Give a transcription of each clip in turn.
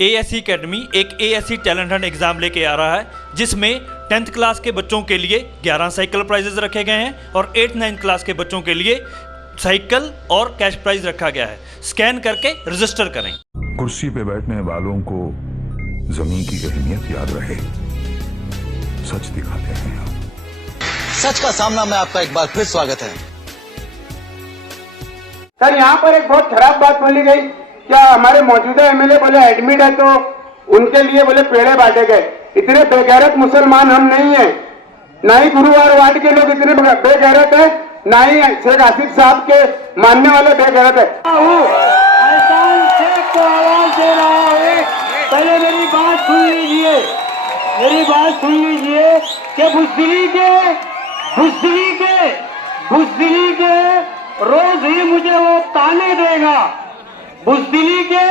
ASC academy एक ASC talent Hunt exam लेके आ रहा है, जिसमें 10th क्लास के बच्चों के लिए 11 साइकिल प्राइजेस रखे गए हैं और 8th-9th क्लास के बच्चों के लिए साइकिल और कैश प्राइज रखा गया है। स्कैन करके रजिस्टर करें। कुर्सी पे बैठने वालों को जमीन की अहमियत याद रहे, सच दिखाते हैं आप। सच का सामना में आपका एक बार फिर स्वागत है। सर, यहाँ पर एक बहुत खराब बात बोली गई। क्या हमारे मौजूदा एमएलए बोले एडमिट है तो उनके लिए बोले पेड़े बांटे गए। इतने बेगैरत मुसलमान हम नहीं है, ना ही गुरुवार वार्ड के लोग इतने बेगैरत है, ना ही शेख आसिफ साहब के मानने वाले बेगैरत है। पहले मेरी बात सुन लीजिए कि बुज़दिली के रोज ही मुझे वो ताने देगा, बुज़दिली के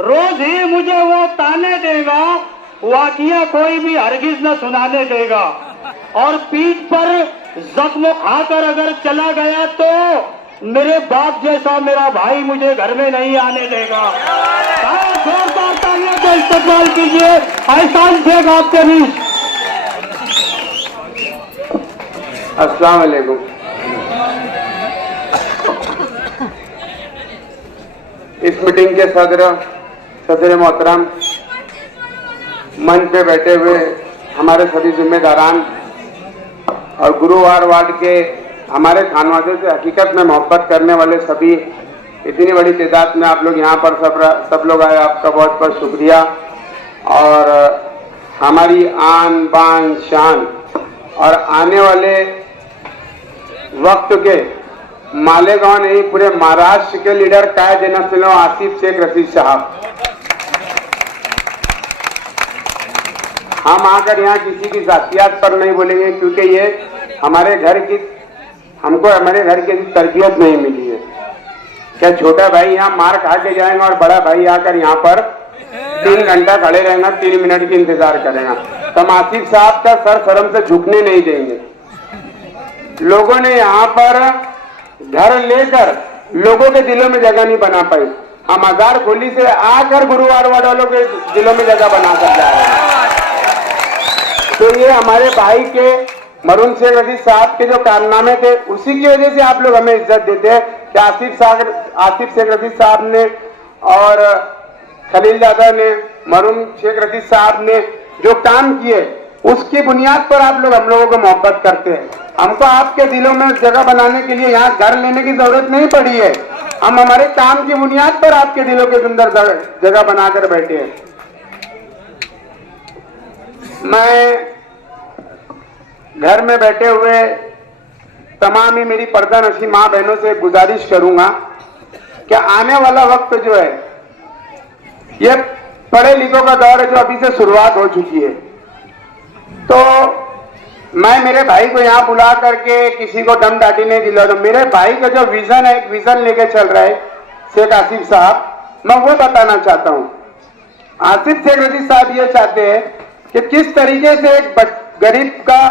रोज ही मुझे वो ताने देगा, वाकिया कोई भी हरगिज न सुनाने देगा। और पीठ पर जख्म खाकर अगर चला गया तो मेरे बाप जैसा मेरा भाई मुझे घर में नहीं आने देगा। जोरदार तालियों का इस्तेमाल कीजिए एहसान शेख आपके बीच। अस्सलाम वालेकुम। इस मीटिंग के सदर मोहतरम, मंच पे बैठे हुए हमारे सभी जिम्मेदारान और गुरुवार वार्ड के हमारे खानवादों से हकीकत में मोहब्बत करने वाले सभी, इतनी बड़ी तादाद में आप लोग यहाँ पर सब लोग आए, आपका बहुत बहुत शुक्रिया। और हमारी आन बान शान और आने वाले वक्त के मालेगांव नहीं पूरे महाराष्ट्र के लीडर कायद-ए-नस्ल आसिफ शेख रशीद साहब, हम आकर यहाँ किसी की जातियात पर नहीं बोलेंगे, क्योंकि ये हमको हमारे घर की तरबियत नहीं मिली है। क्या छोटा भाई यहाँ मार खा के जाएगा और बड़ा भाई आकर यहाँ पर 3 घंटा खड़े रहेगा, 3 मिनट की इंतजार करेगा, तो हम आसिफ साहब का सर शर्म से झुकने नहीं देंगे। लोगों ने यहाँ पर घर लेकर लोगों के दिलों में जगह नहीं बना पाई, हम हजार खोली से आकर गुरुवार वालों के दिलों में जगह बना कर जा रहे हैं। तो ये हमारे भाई के मरून शेख रशीद साहब के जो कारनामे थे, उसी की वजह से आप लोग हमें इज्जत देते हैं कि आसिफ शेख रशीद साहब ने और खलील दादा ने, मरून शेख रशीद साहब ने जो काम किए, उसकी बुनियाद पर आप लोग हम लोगों को मोहब्बत करते हैं। हमको आपके दिलों में जगह बनाने के लिए यहाँ घर लेने की जरूरत नहीं पड़ी है, हम हमारे काम की बुनियाद पर आपके दिलों के अंदर जगह बनाकर बैठे हैं। मैं घर में बैठे हुए तमाम ही मेरी पर्दानशी माँ बहनों से गुजारिश करूंगा कि आने वाला वक्त जो है, ये पढ़े लिखों का दौर है जो अभी से शुरुआत हो चुकी है। तो मैं मेरे भाई को यहाँ बुला करके किसी को दम दाटी नहीं दिला, तो मेरे भाई का जो विजन है, एक विजन लेके चल रहा है शेख आसिफ साहब, मैं वो बताना चाहता हूँ। आसिफ शेख रशीद साहब ये चाहते हैं कि किस तरीके से एक गरीब का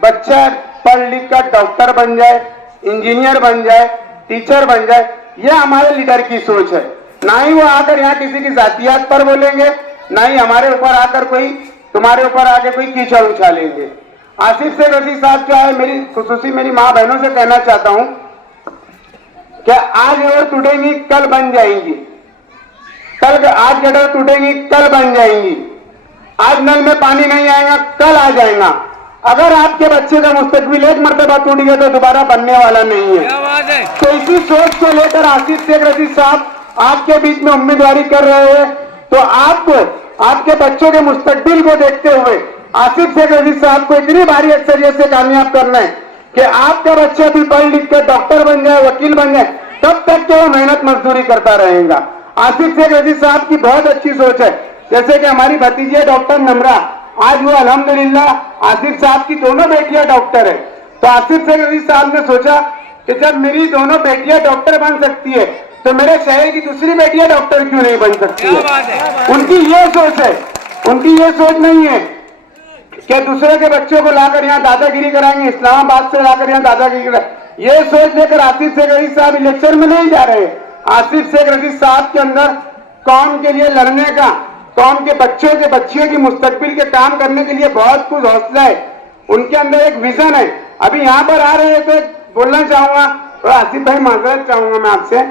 बच्चा पढ़ लिख कर डॉक्टर बन जाए, इंजीनियर बन जाए, टीचर बन जाए, ये हमारे लीडर की सोच है। ना ही वो आकर यहाँ किसी की जातियात पर बोलेंगे, ना ही हमारे ऊपर आकर तुम्हारे ऊपर आके कोई कीचड़ उछालेंगे। आसिफ शेख रशीद साहब क्या है, मेरी खुसूसी मेरी माँ बहनों से कहना चाहता हूँ कि आज अगर टूटेंगी कल बन जाएंगी, आज अगर टूटेंगी कल बन जाएंगी, आज नल में पानी नहीं आएगा कल आ जाएगा। अगर आपके बच्चे का मुस्तकबिल एक मर्तबा टूट गया तो दोबारा बनने वाला नहीं है। तो इसी सोच को लेकर आसिफ शेख रशीद साहब आपके बीच में उम्मीदवारी कर रहे हैं। तो आपके बच्चों के मुस्तकबिल को देखते हुए आसिफ शेख रशीद साहब को इतनी भारी अक्सरियत से कामयाब करना है कि आपका बच्चा भी पढ़ लिख कर डॉक्टर बन जाए, वकील बन जाए, तब तक तो वो मेहनत मजदूरी करता रहेगा। आसिफ शेख रशीद साहब की बहुत अच्छी सोच है। जैसे कि हमारी भतीजी डॉक्टर नमरा, आज वो अल्हम्दुलिल्लाह आसिफ साहब की दोनों बेटियां डॉक्टर है। तो आसिफ शेख रशीद साहब ने सोचा कि जब मेरी दोनों बेटियां डॉक्टर बन सकती है तो मेरे शहर की दूसरी बेटियां डॉक्टर क्यों नहीं बन सकती है। उनकी ये सोच है, उनकी ये सोच नहीं है कि दूसरे के बच्चों को लाकर यहाँ दादागिरी कराएंगे, इस्लामाबाद से लाकर यहाँ दादागिरी कराएंगे। ये सोच लेकर आसिफ शेख रशीद साहब इलेक्शन में नहीं जा रहे। आसिफ शेख रशीद साहब के अंदर कौम के लिए लड़ने का, कौम के बच्चों के बच्चियों की मुस्तकबिल के काम करने के लिए बहुत कुछ हौसला है, उनके अंदर एक विजन है। अभी यहाँ पर आ रहे हैं तो बोलना चाहूंगा, और आसिफ भाई माजरत चाहूंगा मैं आपसे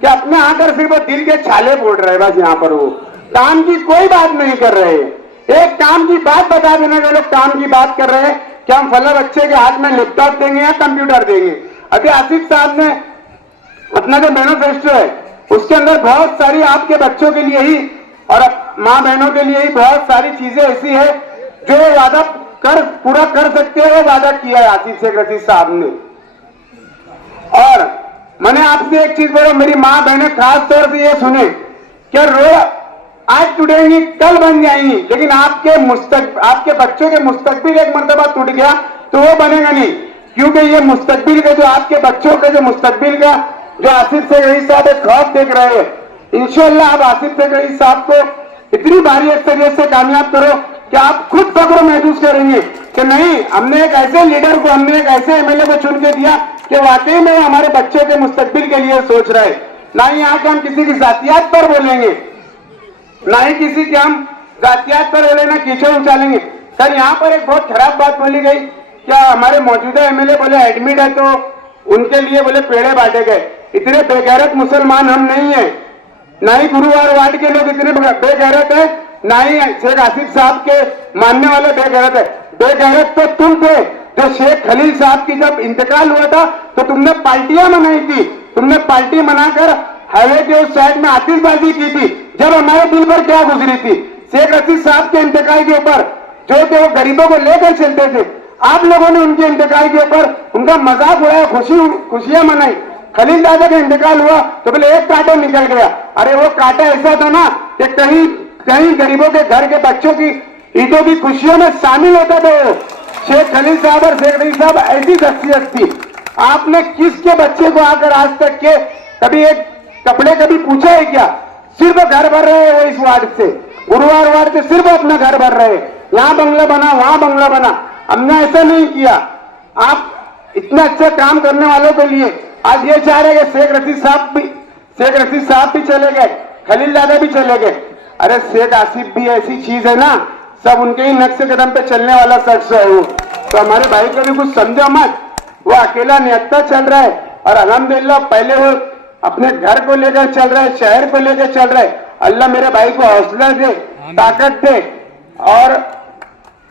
कि अपने आकर सिर्फ वो दिल के छाले फोड़ रहे हैं बस। यहाँ पर वो काम की कोई बात नहीं कर रहे हैं। एक काम की बात बता देना, जो लोग काम की बात कर रहे हैं कि हम फला बच्चे के हाथ में लैपटॉप देंगे या कंप्यूटर देंगे। अभी आसिफ साहब ने अपना जो मैनिफेस्टो है उसके अंदर बहुत सारी आपके बच्चों के लिए ही और माँ बहनों के लिए ही बहुत सारी चीजें ऐसी है जो वादा पूरा कर सकते हैं, वो वादा किया है आसिफ शेख रशीद साहब ने। और मैंने आपसे एक चीज बोला, मेरी माँ बहनें खास तौर से ये सुने कि रोड आज टूटेंगी कल बन जाएंगी, लेकिन आपके बच्चों के मुस्तकबिल एक मर्तबा टूट गया तो वो बनेगा नहीं, क्योंकि ये मुस्तकबिल के जो आपके बच्चों के जो मुस्तकबिल का जो आसिफ शेख रशीद साहब एक खौफ देख रहे हैं, इंशाल्लाह आप आसिफ शेख रशीद साहब को इतनी भारी अक्सरियत से कामयाब करो कि आप खुद फख्र महसूस करेंगे कि नहीं, हमने एक ऐसे लीडर को, हमने एक ऐसे एमएलए को चुन के दिया कि वाकई में हमारे बच्चों के मुस्तकबिल के लिए सोच रहे हैं। ना ही यहाँ के हम किसी की जातियात पर बोलेंगे, ना ही किसी के हम जातियात पर बोले, ना कीचड़ उछालेंगे। सर यहाँ पर एक बहुत खराब बात बोली गई, क्या हमारे मौजूदा एमएलए बोले एडमिट है तो उनके लिए बोले पेड़े बांटे गए। इतने बेगैरत मुसलमान हम नहीं है, ना ही गुरुवार वार्ड के लोग इतने बेगैरत है, ना ही शेख आसिफ साहब के मानने वाले बेगैरत है। बेगैरत तो तुम थे जो शेख खलील साहब की जब इंतकाल हुआ था तो तुमने पार्टियां मनाई थी, तुमने पार्टी मनाकर हाईवे के उस साइड में आतिशबाजी की थी। जब हमारे दिल पर क्या गुजरी थी, शेख रशीद साहब के इंतकाल के ऊपर जो थे वो गरीबों को लेकर चलते थे, आप लोगों ने उनके इंतकाल के ऊपर उनका मजाक उड़ाया, खुशियां मनाई। खलील दादा का इंतकाल हुआ तो बोले एक कांटा निकल गया। अरे वो कांटा ऐसा था ना कि कहीं गरीबों के घर के बच्चों की ईदों की खुशियों में शामिल होता था। वो शेख खलील साहब और शेख रशीद साहब ऐसी शख्सियत थी। आपने किसके बच्चे को आकर आज तक के कभी एक कपड़े कभी पूछा है क्या? सिर्फ घर भर रहे हैं वो इस वार्ड से, गुरुवार वार्ड से सिर्फ अपना घर भर रहे हैं, यहाँ बंगला बना वहां बंगला बना। हमने ऐसा नहीं किया। आप इतना अच्छा काम करने वालों के लिए आज ये चाह रहे हैं कि शेख रशीद साहब भी चले गए, खलील दादा भी चले गए। अरे शेख आसिफ भी ऐसी चीज है ना, सब उनके ही नक्श कदम पे चलने वाला शख्स है वो। तो हमारे भाई को भी कुछ समझो मत, वो अकेला निहत्ता चल रहा है और अल्हम्दुलिल्लाह पहले वो अपने घर को लेकर चल रहा है, शहर को लेकर चल रहा है। अल्लाह मेरे भाई को हौसला दे, ताकत दे। और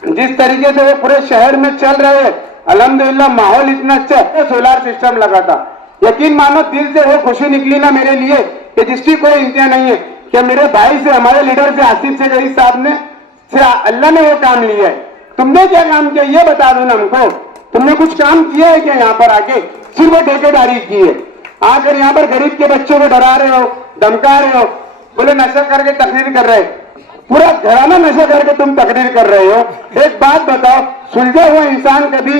जिस तरीके से वो पूरे शहर में चल रहे हैं अल्हम्दुलिल्लाह, माहौल इतना अच्छा है। सोलार सिस्टम लगा था, यकीन मानो दिल से वो खुशी निकली ना मेरे लिए कि जिसकी कोई इंतहा नहीं है कि मेरे भाई से, हमारे लीडर से, आसिफ शेख रशीद साहब ने, अल्लाह ने वो काम लिया है। तुमने क्या काम किया ये बता दो ना हमको, तुमने कुछ काम किया है क्या? यहाँ पर आके सिर्फ ठेकेदारी की है। आकर यहाँ पर गरीब के बच्चों को डरा रहे हो, धमका रहे हो, बोले नशा करके तकरीर कर रहे, पूरा घराना नशा करके तुम तकरीर कर रहे हो। एक बात बताओ, सुलझे हुए इंसान कभी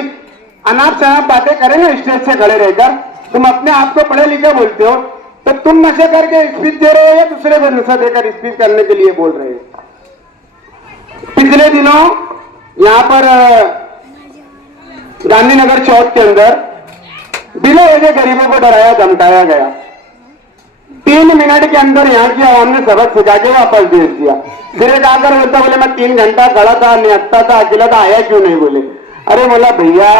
अनाप शनाप बातें करेंगे स्टेज से खड़े रहकर? तुम अपने आप को पढ़े लिखे बोलते हो, तो तुम नशे करके स्पीच दे रहे हो या दूसरे को नशा देकर स्पीच करने के लिए बोल रहे हो? पिछले दिनों यहाँ पर गांधीनगर चौक के अंदर बिना वजह गरीबों को डराया धमकाया गया। 3 मिनट के अंदर यहाँ की आवाम ने सबक सिखा के वापस भेज दिया। फिर एक आकर बोलता, बोले मैं 3 घंटा खड़ा था, निहत्ता था, अकेला था, आया क्यों नहीं? बोले अरे बोला भैया,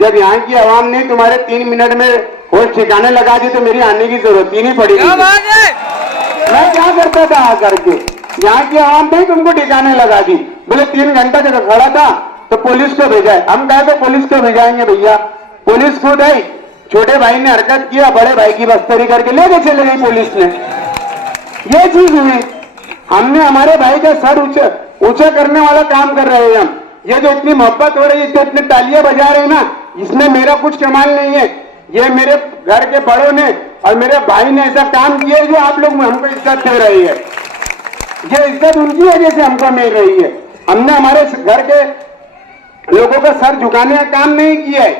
जब यहाँ की आवाम ने तुम्हारे 3 मिनट में होश ठिकाने लगा दी तो मेरी आने की जरूरत ही नहीं पड़ी। मैं क्या करता था आकर के, यहाँ की आवाम ने तुमको ठिकाने लगा दी। बोले 3 घंटा जब खड़ा था तो पुलिस को भेजा है। हम कहे तो पुलिस को भेजाएंगे भैया, पुलिस खुद आई, छोटे भाई ने हरकत किया, बड़े भाई की बस्तरी करके लेके चले गई पुलिस ने। ये चीज हुई। हमने हमारे भाई का सर ऊंचा करने वाला काम कर रहे हैं हम। ये जो इतनी मोहब्बत हो रही है, इतनी तालियां बजा रहे हैं ना, इसमें मेरा कुछ कमाल नहीं है। ये मेरे घर के बड़ों ने और मेरे भाई ने ऐसा काम किया है जो आप लोग हमको इज्जत दे रही है। ये इज्जत उनकी वजह से हमको मिल रही है। हमने हमारे घर के लोगों का सर झुकाने का काम नहीं किया है।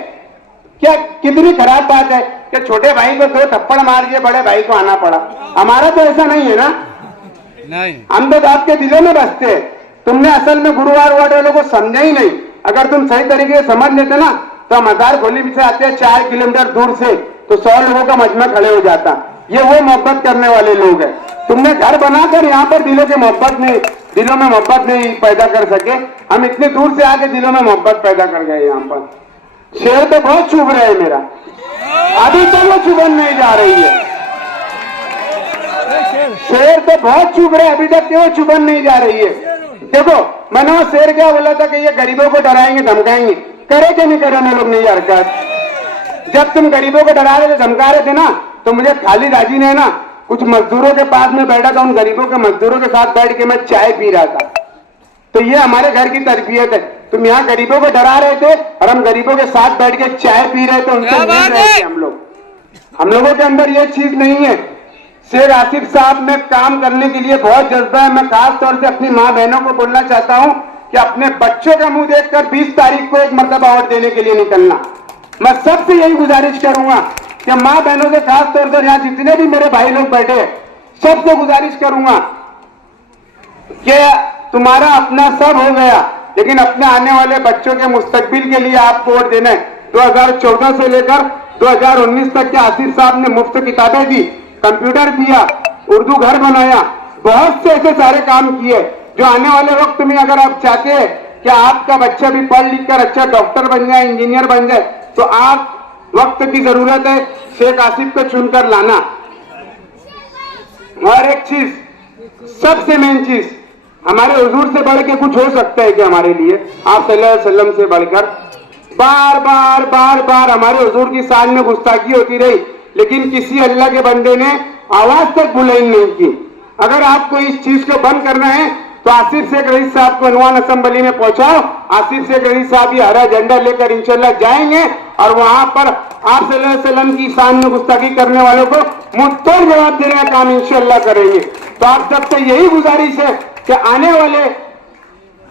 क्या कितनी खराब बात है कि छोटे भाई को 2 थप्पड़ मार के बड़े भाई को आना पड़ा। हमारा तो ऐसा नहीं है ना, नहीं, हम तो आपके दिलों में बसते हैं। तुमने असल में गुरुवार वार्ड वालों को समझा ही नहीं। अगर तुम सही तरीके से समझ लेते ना तो हम हजार खोली से आते हैं 4 किलोमीटर दूर से, तो 100 लोगों का मजमा खड़े हो जाता। ये वो मोहब्बत करने वाले लोग हैं। तुमने घर बनाकर यहाँ पर दिलों की मोहब्बत नहीं, दिलों में मोहब्बत नहीं पैदा कर सके, हम इतने दूर से आके दिलों में मोहब्बत पैदा कर गए। यहाँ पर शेर तो बहुत चुभ रहे हैं मेरा, अभी तक वो चुभन नहीं जा रही है। शेर तो बहुत चुभ रहे, अभी तक वो चुभन नहीं जा रही है। देखो मैंने वो शेर क्या बोला था कि ये गरीबों को डराएंगे धमकाएंगे, करे कि नहीं करे? मैं लोग नहीं हरकत। जब तुम गरीबों को डरा रहे थे धमका रहे थे ना, तो मुझे खालिद हाजी ने ना कुछ मजदूरों के पास में बैठा था, उन गरीबों के मजदूरों के साथ बैठ के मैं चाय पी रहा था। तो ये हमारे घर की तरबियत है। तुम यहाँ गरीबों को डरा रहे थे और हम गरीबों के साथ बैठ के चाय पी रहे थे, उनसे मिल रहे थे हम लोग। हम लोगों के अंदर ये चीज नहीं है। शेर आसिफ साहब में काम करने के लिए बहुत जज्बा है। मैं खास तौर से अपनी माँ बहनों को बोलना चाहता हूँ कि अपने बच्चों का मुंह देखकर 20 तारीख को एक मर्तबा वोट देने के लिए निकलना। मैं सबसे यही गुजारिश करूंगा कि माँ बहनों से खास तौर पर यहाँ जितने भी मेरे भाई लोग बैठे, सबसे गुजारिश करूंगा कि तुम्हारा अपना सब हो गया, लेकिन अपने आने वाले बच्चों के मुस्तकबिल के लिए आपको वोट देना है। 2014 से लेकर 2019 तक के आसिफ साहब ने मुफ्त किताबें दी, कंप्यूटर दिया, उर्दू घर बनाया, बहुत से ऐसे सारे काम किए जो आने वाले वक्त में अगर आप चाहते हैं कि आपका बच्चा भी पढ़ लिख कर अच्छा डॉक्टर बन जाए, इंजीनियर बन जाए, तो आप वक्त की जरूरत है शेख आसिफ को चुनकर लाना। और एक चीज, सबसे मेन चीज, हमारे हुजूर से बढ़ के कुछ हो सकता है कि हमारे लिए आप सल्लल्लाहु अलैहि वसल्लम से बढ़कर बार बार हमारे हुजूर की शान में गुस्ताखी होती रही, लेकिन किसी अल्लाह के बंदे ने आवाज तक बुलंद नहीं की। अगर आपको इस चीज को बंद करना है तो आसिफ शेख रईस साहब को अनवान असेंबली में पहुंचाओ। आसिफ शेख रईस साहब ये हरा झंडा लेकर इंशाल्लाह जाएंगे और वहां पर आप सल्लल्लाहु अलैहि वसल्लम की शान में गुस्ताखी करने वालों को मुंहतोड़ जवाब देने का काम इंशाल्लाह करेंगे। तो आप सबसे यही गुजारिश है कि आने वाले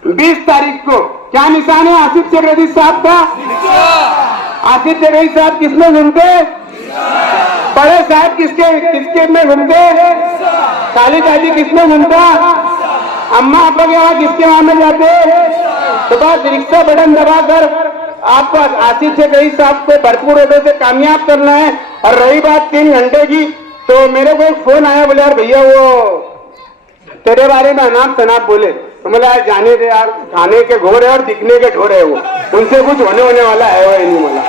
20 तारीख को क्या निशान है आसिफ शेख रईस साहब का? आसिफ शेख रईस साहब किसमें घूमते? बड़े साहब किसके में घूमते? खालिद हाजी किसमें घूमता? अम्मा आपा के वहां किसके वहां में जाते? तो बस रिक्शा बटन दबाकर आपको आसिफ शेख रईस साहब को भरपूर ऑर्डर से कामयाब करना है। और रही बात 3 घंटे की, तो मेरे को एक फोन आया, बोले यार भैया वो तेरे बारे में अनाप शनाप बोले। तो बोला यार जाने दे यार, खाने के घोर है और दिखने के ढोर है, वो उनसे कुछ होने वाला है वो नहीं। बोला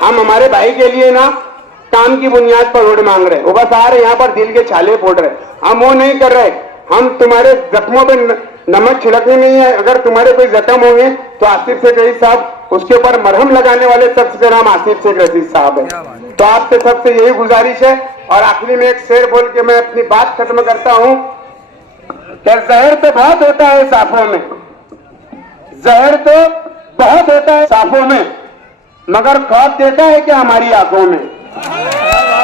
हम हमारे भाई के लिए ना काम की बुनियाद पर वोट मांग रहे, वो बस आ रहे यहाँ पर दिल के छाले फोड़ रहे, हम वो नहीं कर रहे। हम तुम्हारे जख्मों पे नमक छिड़कने नहीं है। अगर तुम्हारे कोई जख्म होंगे तो आसिफ शेख रईस साहब उसके ऊपर मरहम लगाने वाले शख्स का नाम आसिफ शेख रईस साहब है। तो आपसे सबसे यही गुजारिश है। और आखिरी में एक शेर बोल के मैं अपनी बात खत्म करता हूँ कि जहर तो बहुत होता है साफों में, जहर तो बहुत होता है साफों में, मगर खौफ देता है कि हमारी आंखों में।